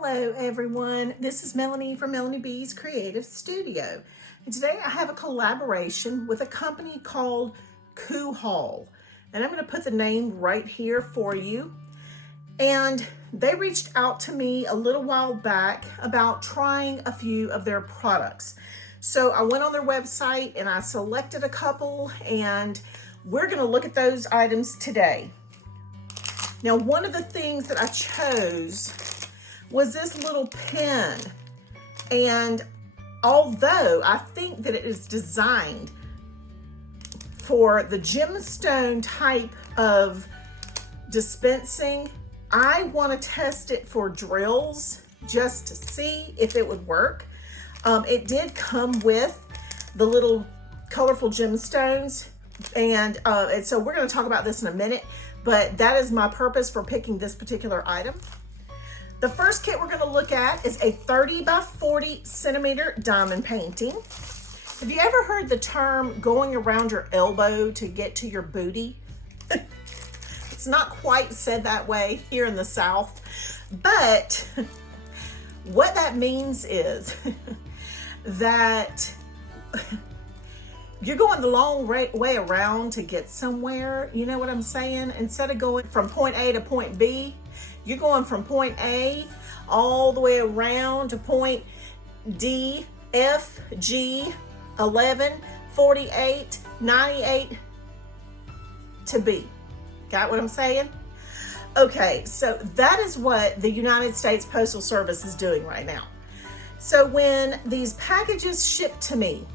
Hello everyone, this is Melanie from Melanie B's Creative Studio. And today I have a collaboration with a company called COOHAUL. And I'm going to put the name right here for you. And they reached out to me a little while back about trying a few of their products. So I went on their website and I selected a couple, and we're going to look at those items today. Now, one of the things that I chose was this little pen, and although I think that it is designed for the gemstone type of dispensing, I want to test it for drills just to see if it would work. It did come with the little colorful gemstones, and so we're going to talk about this in a minute, but that is my purpose for picking this particular item. The first kit we're going to look at is a 30 by 40 centimeter diamond painting. Have you ever heard the term going around your elbow to get to your booty? It's not quite said that way here in the South, but what that means is that you're going the long way around to get somewhere. You know what I'm saying? Instead of going from point A to point B, you're going from point A all the way around to point D, F, G, 11, 48, 98 to B. Got what I'm saying? Okay, so that is what the United States Postal Service is doing right now. So when these packages ship to me,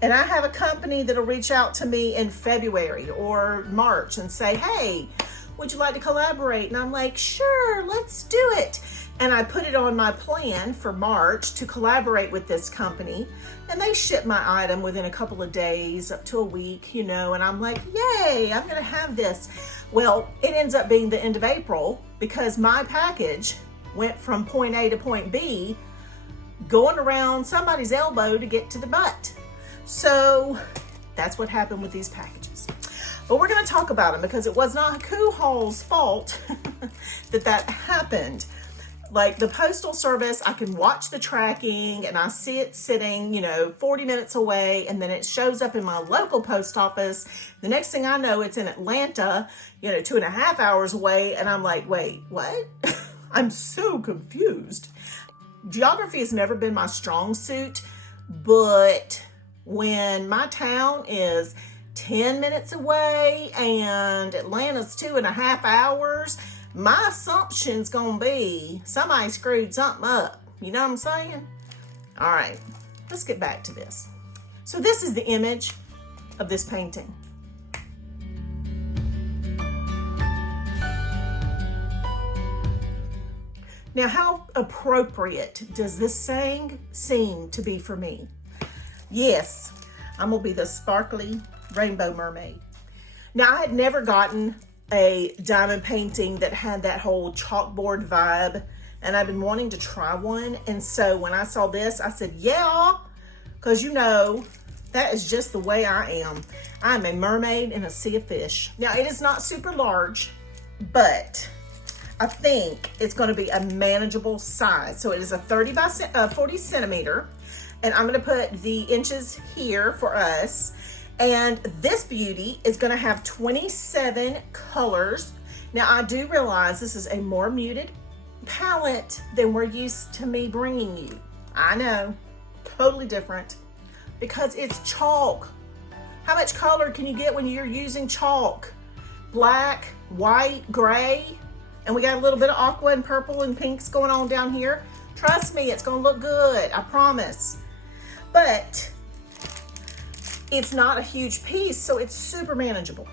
and I have a company that'll reach out to me in February or March and say, hey, would you like to collaborate? And I'm like, sure, let's do it. And I put it on my plan for March to collaborate with this company. And they ship my item within a couple of days, up to a week, you know, and I'm like, yay, I'm gonna have this. Well, it ends up being the end of April because my package went from point A to point B, going around somebody's elbow to get to the butt. So that's what happened with these packages. But we're going to talk about them because it was not COOHAUL's fault that happened. Like the Postal Service, I can watch the tracking and I see it sitting, you know, 40 minutes away, and then it shows up in my local post office. The next thing I know, it's in Atlanta, you know, 2.5 hours away. And I'm like, wait, what? I'm so confused. Geography has never been my strong suit, but when my town is 10 minutes away and Atlanta's 2.5 hours, my assumption's gonna be somebody screwed something up. You know what I'm saying? All right, let's get back to this. So this is the image of this painting. Now, how appropriate does this saying seem to be for me? Yes, I'm gonna be the sparkly rainbow mermaid. Now, I had never gotten a diamond painting that had that whole chalkboard vibe, and I've been wanting to try one. And so when I saw this, I said, yeah, because you know, that is just the way I am. I'm a mermaid in a sea of fish. Now, it is not super large, but I think it's going to be a manageable size. So it is a 30 by 40 centimeter, and I'm going to put the inches here for us. And this beauty is going to have 27 colors. Now, I do realize this is a more muted palette than we're used to me bringing you. I know, totally different, because it's chalk. How much color can you get when you're using chalk? Black, white, gray, and we got a little bit of aqua and purple and pinks going on down here. Trust me, it's going to look good, I promise. But it's not a huge piece, so it's super manageable.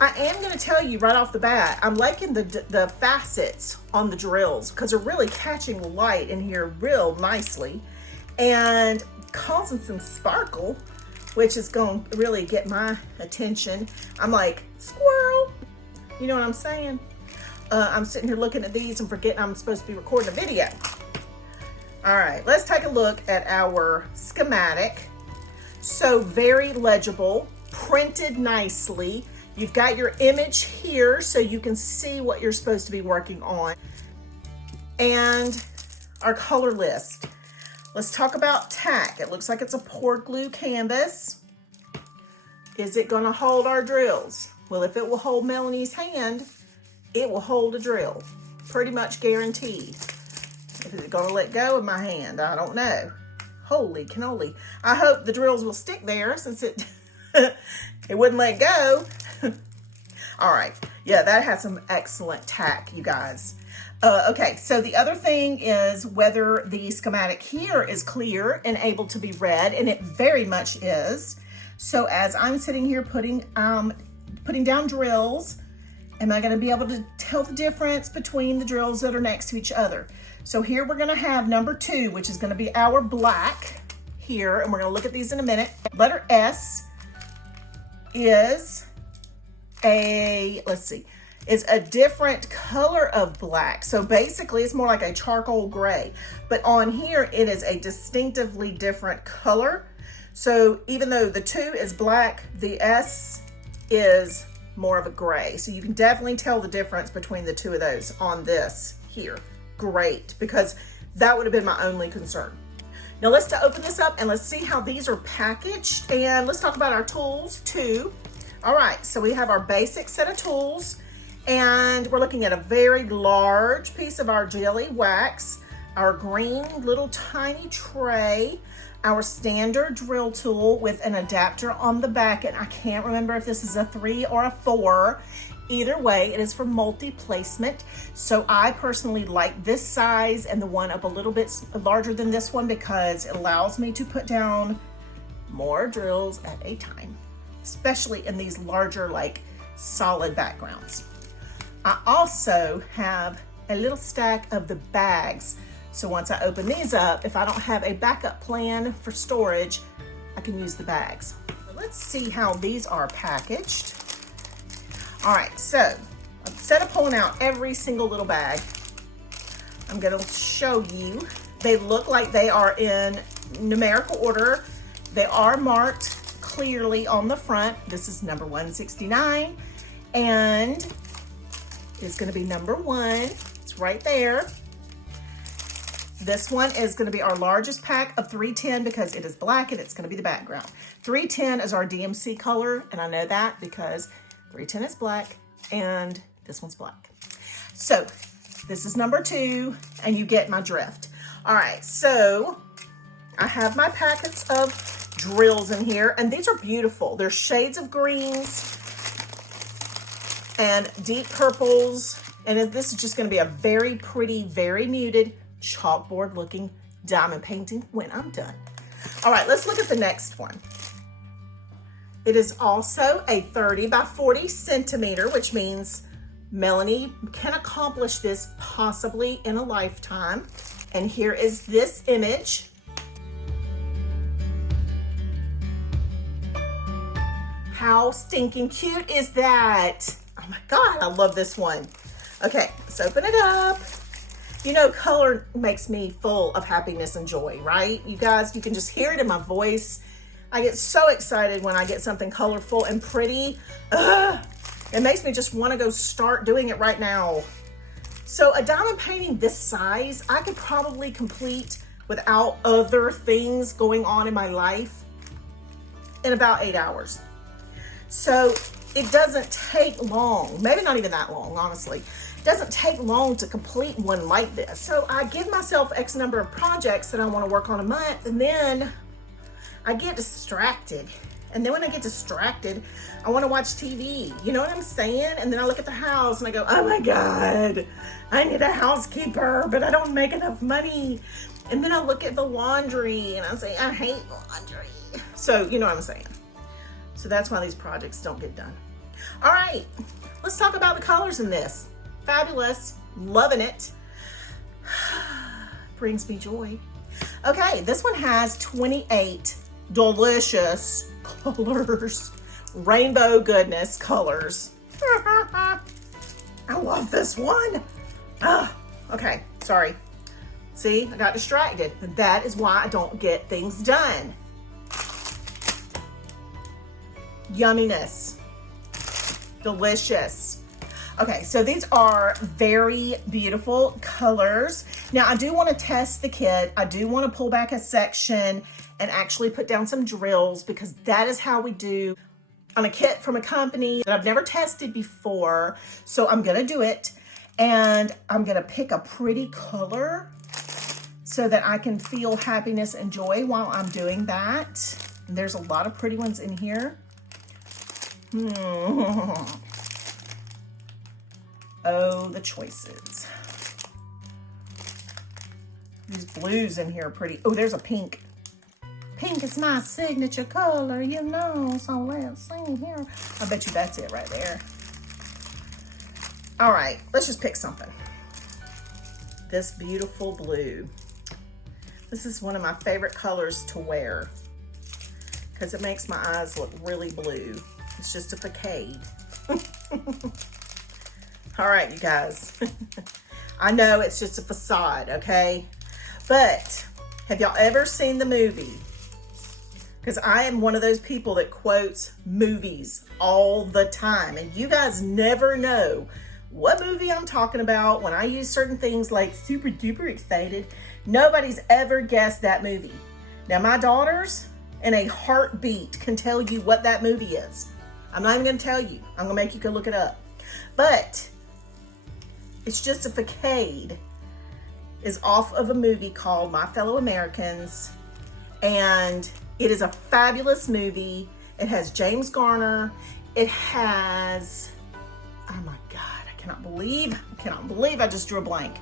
I am going to tell you right off the bat, I'm liking the facets on the drills because they're really catching the light in here real nicely and causing some sparkle, which is going to really get my attention. I'm like, squirrel, you know what I'm saying? I'm sitting here looking at these and forgetting I'm supposed to be recording a video. All right, let's take a look at our schematic. So very legible, printed nicely. You've got your image here so you can see what you're supposed to be working on. and our color list. Let's talk about tack. It looks like it's a poured glue canvas. Is it gonna hold our drills? Well, if it will hold Melanie's hand, it will hold a drill. Pretty much guaranteed. Is it gonna let go of my hand? I don't know. Holy cannoli. I hope the drills will stick there since it it wouldn't let go. All right, yeah, that has some excellent tack, you guys. Okay, so the other thing is whether the schematic here is clear and able to be read, and it very much is. So as I'm sitting here putting down drills, am I gonna be able to tell the difference between the drills that are next to each other? So here we're gonna have number 2, which is gonna be our black here, and we're gonna look at these in a minute. Letter S is is a different color of black. So basically it's more like a charcoal gray, but on here it is a distinctively different color. So even though the 2 is black, the S is more of a gray. So you can definitely tell the difference between the 2 of those on this here. Great, because that would have been my only concern. Now let's open this up and let's see how these are packaged, and let's talk about our tools too. All right, so we have our basic set of tools, and we're looking at a very large piece of our jelly wax, our green little tiny tray, our standard drill tool with an adapter on the back, and I can't remember if this is a 3 or a 4. Either way, it is for multi-placement. So I personally like this size and the one up a little bit larger than this one because it allows me to put down more drills at a time, especially in these larger, like solid backgrounds. I also have a little stack of the bags. So once I open these up, if I don't have a backup plan for storage, I can use the bags. Let's see how these are packaged. All right, so instead of pulling out every single little bag, I'm gonna show you. They look like they are in numerical order. They are marked clearly on the front. This is number 169, and it's gonna be number 1. It's right there. This one is gonna be our largest pack of 310 because it is black and it's gonna be the background. 310 is our DMC color, and I know that because 310 is black and this one's black. So this is number 2 and you get my drift. All right, so I have my packets of drills in here, and these are beautiful. They're shades of greens and deep purples, and this is just gonna be a very pretty, very muted chalkboard looking diamond painting when I'm done. All right, let's look at the next one. It is also a 30 by 40 centimeter, which means Melanie can accomplish this possibly in a lifetime. And here is this image. How stinking cute is that? Oh my God, I love this one. Okay, let's open it up. You know, color makes me full of happiness and joy, right? You guys, you can just hear it in my voice. I get so excited when I get something colorful and pretty. It makes me just want to go start doing it right now. So a diamond painting this size, I could probably complete without other things going on in my life in about 8 hours. So it doesn't take long, maybe not even that long, honestly. It doesn't take long to complete one like this. So I give myself X number of projects that I want to work on a month, and then I get distracted. And then when I get distracted, I want to watch TV. You know what I'm saying? And then I look at the house and I go, oh my God, I need a housekeeper, but I don't make enough money. And then I look at the laundry and I say, I hate laundry. So you know what I'm saying? So that's why these projects don't get done. All right, let's talk about the colors in this. Fabulous, loving it. Brings me joy. Okay, this one has 28 delicious colors, rainbow goodness colors. I love this one. Okay, sorry. See, I got distracted. That is why I don't get things done. Yumminess. Delicious. Okay, so these are very beautiful colors. Now, I do want to test the kit. I do want to pull back a section and actually put down some drills, because that is how we do on a kit from a company that I've never tested before. So I'm gonna do it, and I'm gonna pick a pretty color so that I can feel happiness and joy while I'm doing that. And there's a lot of pretty ones in here. Oh, the choices. These blues in here are pretty. Oh, there's a pink. Pink is my signature color, you know, so let's see here. I bet you that's it right there. All right, let's just pick something. This beautiful blue. This is one of my favorite colors to wear because it makes my eyes look really blue. It's just a facade. All right, you guys. I know it's just a facade, okay? But have y'all ever seen the movie? Because I am one of those people that quotes movies all the time. And you guys never know what movie I'm talking about when I use certain things like super duper excited. Nobody's ever guessed that movie. Now, my daughters in a heartbeat can tell you what that movie is. I'm not even going to tell you. I'm going to make you go look it up. But it's just a facade. Is off of a movie called My Fellow Americans. And it is a fabulous movie. It has James Garner. It has, oh my God, I cannot believe I just drew a blank.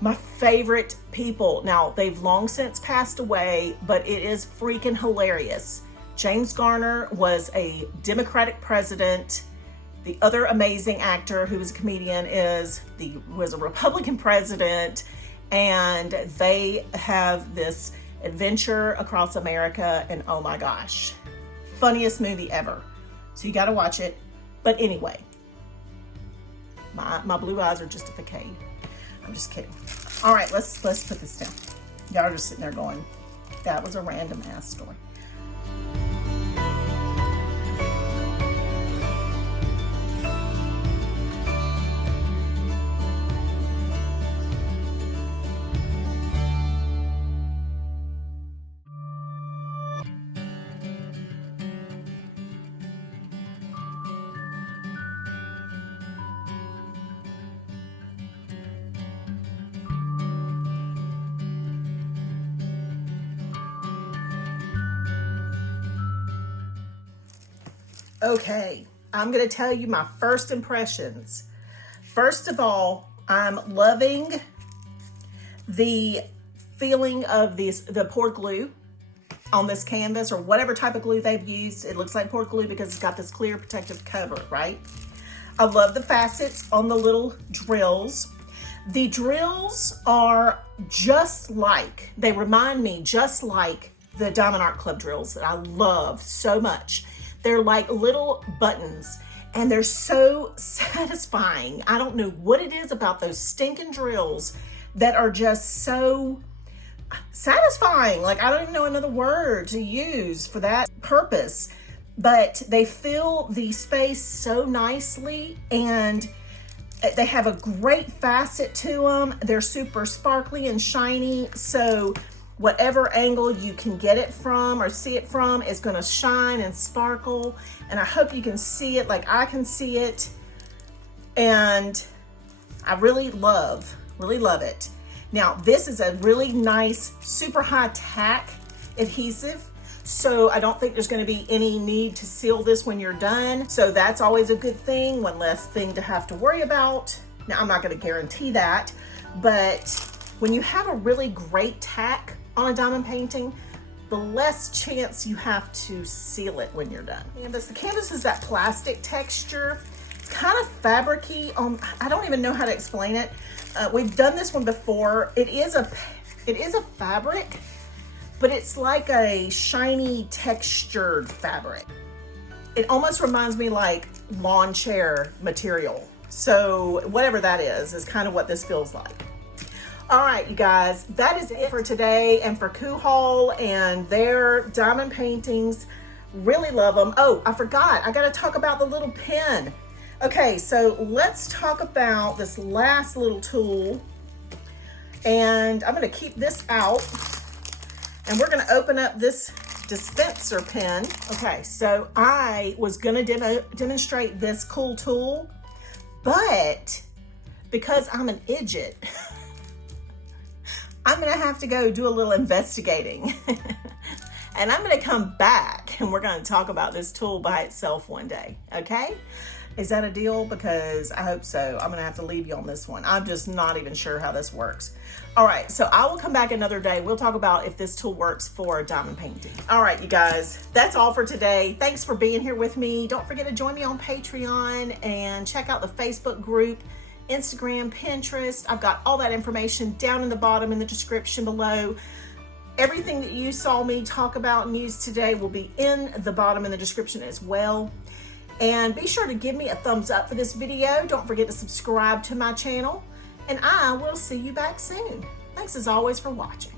My favorite people. Now, they've long since passed away, but it is freaking hilarious. James Garner was a Democratic president. The other amazing actor who was a comedian was a Republican president, and they have this adventure across America, and oh my gosh, funniest movie ever. So you got to watch it. But anyway, my blue eyes are just a facade. I'm just kidding. All right, let's put this down. Y'all are just sitting there going, that was a random ass story. Okay, I'm going to tell you my first impressions. First of all, I'm loving the feeling of the poured glue on this canvas, or whatever type of glue they've used. It looks like poured glue because it's got this clear protective cover, right? I love the facets on the little drills. The drills are they remind me just like the Diamond Art Club drills that I love so much. They're like little buttons, and they're so satisfying. I don't know what it is about those stinking drills that are just so satisfying. Like, I don't even know another word to use for that purpose, but they fill the space so nicely, and they have a great facet to them. They're super sparkly and shiny, so whatever angle you can get it from or see it from is going to shine and sparkle. And I hope you can see it like I can see it. And I really love it. Now, this is a really nice, super high tack adhesive. So I don't think there's going to be any need to seal this when you're done. So that's always a good thing, one less thing to have to worry about. Now, I'm not going to guarantee that, but when you have a really great tack on a diamond painting, the less chance you have to seal it when you're done. The canvas is that plastic texture. It's kind of fabric-y. I don't even know how to explain it. We've done this one before. It is a fabric, but it's like a shiny textured fabric. It almost reminds me like lawn chair material. So whatever that is kind of what this feels like. All right, you guys, that is it for today and for COOHAUL and their diamond paintings. Really love them. Oh, I forgot. I got to talk about the little pen. Okay, so let's talk about this last little tool. And I'm gonna keep this out. And we're gonna open up this dispenser pen. Okay, so I was gonna demonstrate this cool tool, but because I'm an idiot, I'm gonna have to go do a little investigating. And I'm gonna come back and we're gonna talk about this tool by itself one day, okay? Is that a deal? Because I hope so. I'm gonna have to leave you on this one. I'm just not even sure how this works. All right, so I will come back another day. We'll talk about if this tool works for diamond painting. All right, you guys, that's all for today. Thanks for being here with me. Don't forget to join me on Patreon and check out the Facebook group, Instagram, Pinterest. I've got all that information down in the bottom in the description below. Everything that you saw me talk about and use today will be in the bottom in the description as well. And be sure to give me a thumbs up for this video. Don't forget to subscribe to my channel. And I will see you back soon. Thanks as always for watching.